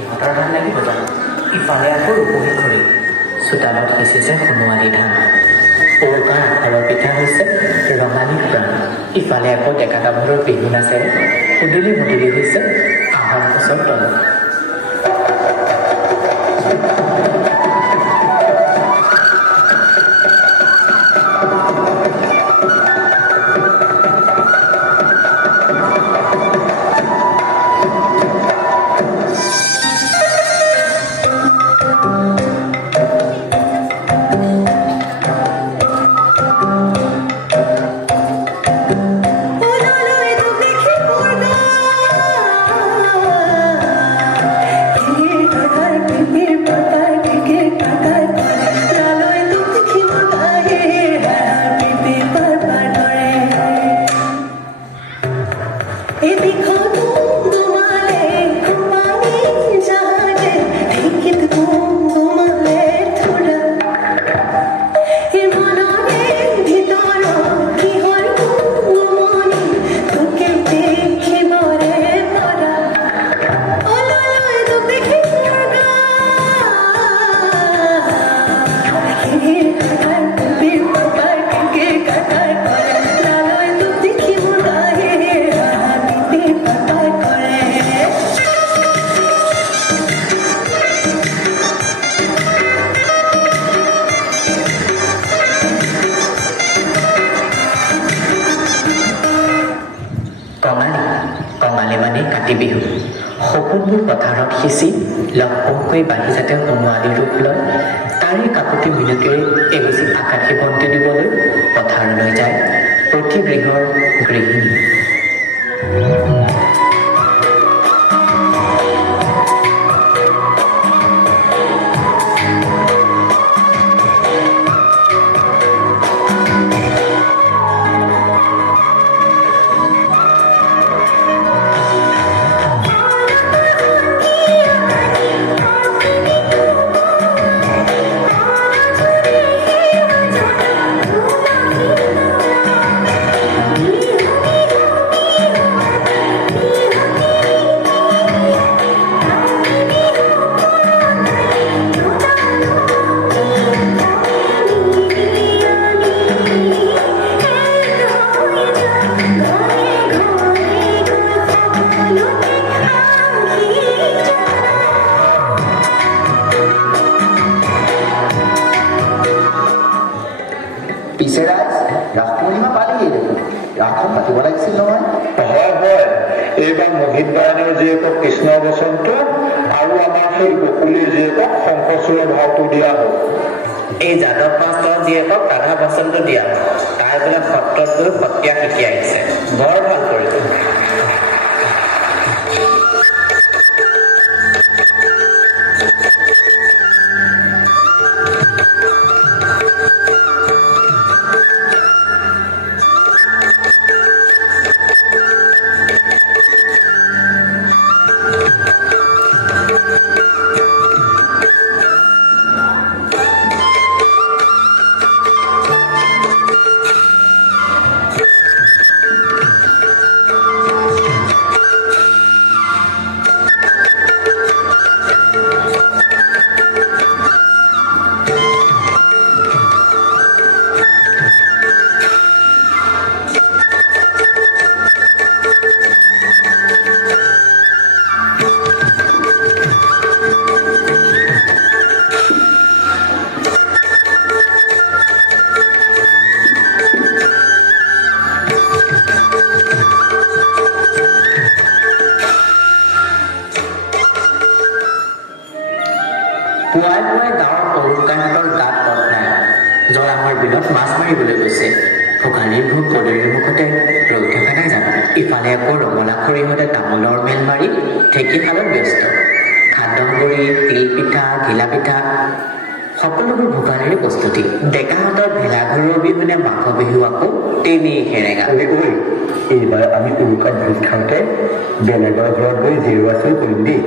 সিহঁতৰ ধান লাগিব জানো? ইফালে আকৌ ৰূপহী খৰি, চোতালত সিঁচিছে সোণোৱালী ধান, উৰুকাৰ আহাৰৰ পিঠা হৈছে ৰঙালী প্ৰাণ, ইফালে আকৌ ডেকা গাভৰুৰ বিহু নাচেৰে সুদুলি মুদুলি হৈছে আহত গছৰ তলত। কঙালী মানে কাতি বিহু। সপোনবোৰ পথাৰত সিঁচি লহপহকৈ বাঢ়ি যাতে সোণোৱালী ৰূপ লয়, তাৰে কাকতি মিনতিৰে এগছি আকাশী বন্তি দিবলৈ পথাৰলৈ যায় প্ৰতি গৃহৰ গৃহিণী। পিছে ৰাইজ, ৰাস পূৰ্ণিমা পালেহি দেখোন, ৰাসখন পাতিব লাগিছিল নহয়। হয় হয়, এইবাৰ মোহিত বায়নৰ জীয়েকক কৃষ্ণ বসন্ত আৰু আমাৰ সেই বকুলীৰ জীয়েকক শংকৰচূড়ৰ ভাওটো দিয়া হ'ল। এই যাদৱ পাষ্টৰ জীয়েকক ৰাধা বসন্ত দিয়া হ'ল। তাই বোলে সত্ৰত গৈ সত্ৰীয়া শিকি আহিছে, বৰ ভাল কৰিছে। পুৱাই পুৱাই গাঁৱৰ তৰুণকাহঁতৰ গাত পথ নাই, জৰাঙৰ বিলত মাছ মাৰিবলৈ গৈছে। ভোগালীৰ ভোগ পদূলিৰ মুখতে ৰৈ থকা নাই জানো? ইফালে আকৌ ৰঙলা খৰিহঁতে তামোলৰ মেল মাৰি ঢেঁকীশালত ব্যস্ত। খান্দগুৰি, তিল পিঠা, ঘিলা পিঠা সকলোবোৰ ভোগালীৰ প্ৰস্তুতি। ডেকাহঁতৰ ভেলাঘৰৰ বিহুনে মাঘ বিহু আকৌ তেনেই সেৰেঙা। এইবাৰ আমি উৰুকাত ভোজ খাওঁতে বেলেগৰ ঘৰত গৈ জেৰুৱা চৈ কৰিম দেই।